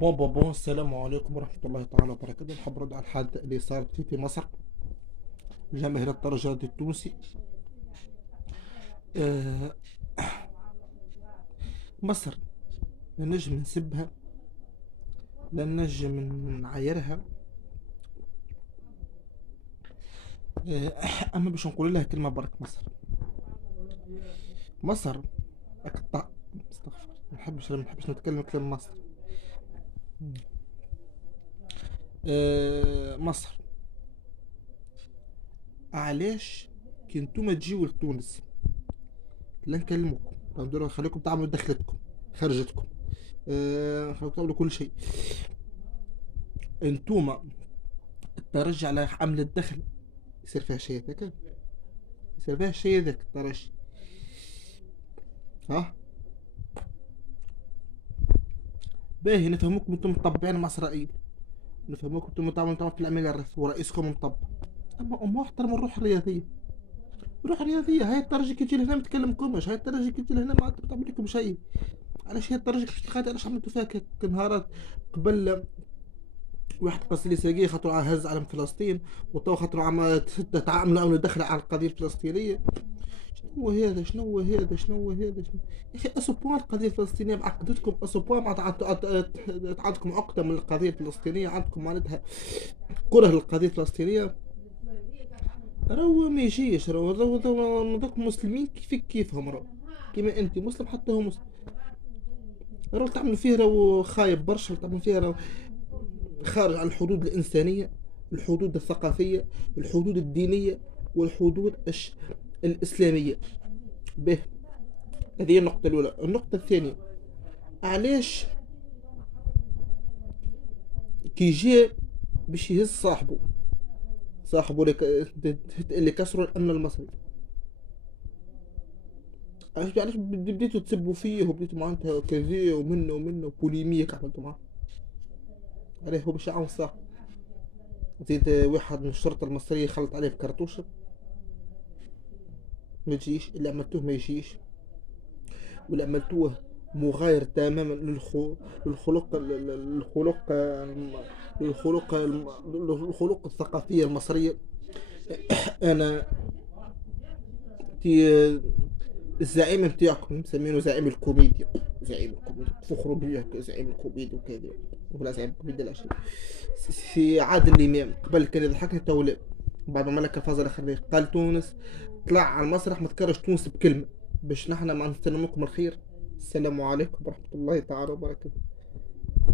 بون السلام عليكم ورحمة الله تعالى وبركاته. نحب نرد على الحادثة اللي صارت في مصر. جماهير الترجي التونسي. آه مصر لا نجم نسبها، لا نجم نعايرها. أما باش نقول لها كلمة برك. مصر أقطع. استغفر، ما نحبش نتكلم كلام مصر. مصر علاش كي نتوما تجيو لتونس لا نكلموكم، نديروا خليكم تعملوا دخلتكم خرجتكم. خليكم تعملوا كل شيء. انتوما الترجي على عمل الدخل يصير فيها شيء هذاك، يصير فيها الشيء هذاك الترجي. ها باهي، نفهموكم انتم مطبعين مع اسرائيل، نفهموكم انتم تعملوا في العمليه الرث ورئيسكم مطبع. اما احترموا الروح الرياضيه. الروح الرياضيه هاي الترجي كي تجي لهنا ما تكلمكمش، هاي الترجي كي تجي لهنا ما تعمل لكم شيء. علاش هي الترجي باش تخاطر؟ علاش عملتوا فيها نهارات قبل واحد قص لي ساقيه خاطر هز علم فلسطين، وتو خاطر عملوا دخل على القضيه الفلسطينيه. شنو هذا يا اخي اسوبوا القضيه الفلسطينيه بعقدتكم، اسوبوا عندكم عقده من القضيه الفلسطينيه، عندكم معناتها كره للقضيه الفلسطينيه. راهو ما يجيش، راهو دوك مسلمين كيفهم، راهو كيما انت مسلم حتى هو مسلم. راهو تعمل فيه راهو خايب برشا، تعمل فيه راهو خارج عن الحدود الإنسانية، الحدود الثقافية، الحدود الدينية، والحدود الإسلامية. به، هذه النقطة الأولى. النقطة الثانية، علاش كي جاء باش يهز صاحبه اللي كسروا الأمن المصري، علاش بديتوا تسبوا فيه وبديتوا معناتها كذا ومنه بوليميك عملتوا معاه؟ عليه هو باش يعاون صاحبه. زيد واحد من الشرطة المصرية خلط عليه بكرتوشة، ما يجيش اللي عملتوه، ما يجيش واللي عملتوه مغاير تماما للخلق الخلق الثقافية المصرية. أنا تي الزعيم نتاعكم مسمينه زعيم الكوميديا، زعيم الكوميديا تفخروا بيه زعيم الكوميديا وكذا، ولا زعيم الكوميديا لا شيء. في عادل الإمام قبل كان يضحكني تو لا، بعد ما ملك الفازة الأخرانية قال تونس، طلع على المسرح ما تكرش تونس بكلمة باش نحنا ما نستلمكم الخير. السلام عليكم ورحمة الله تعالى وبركاته.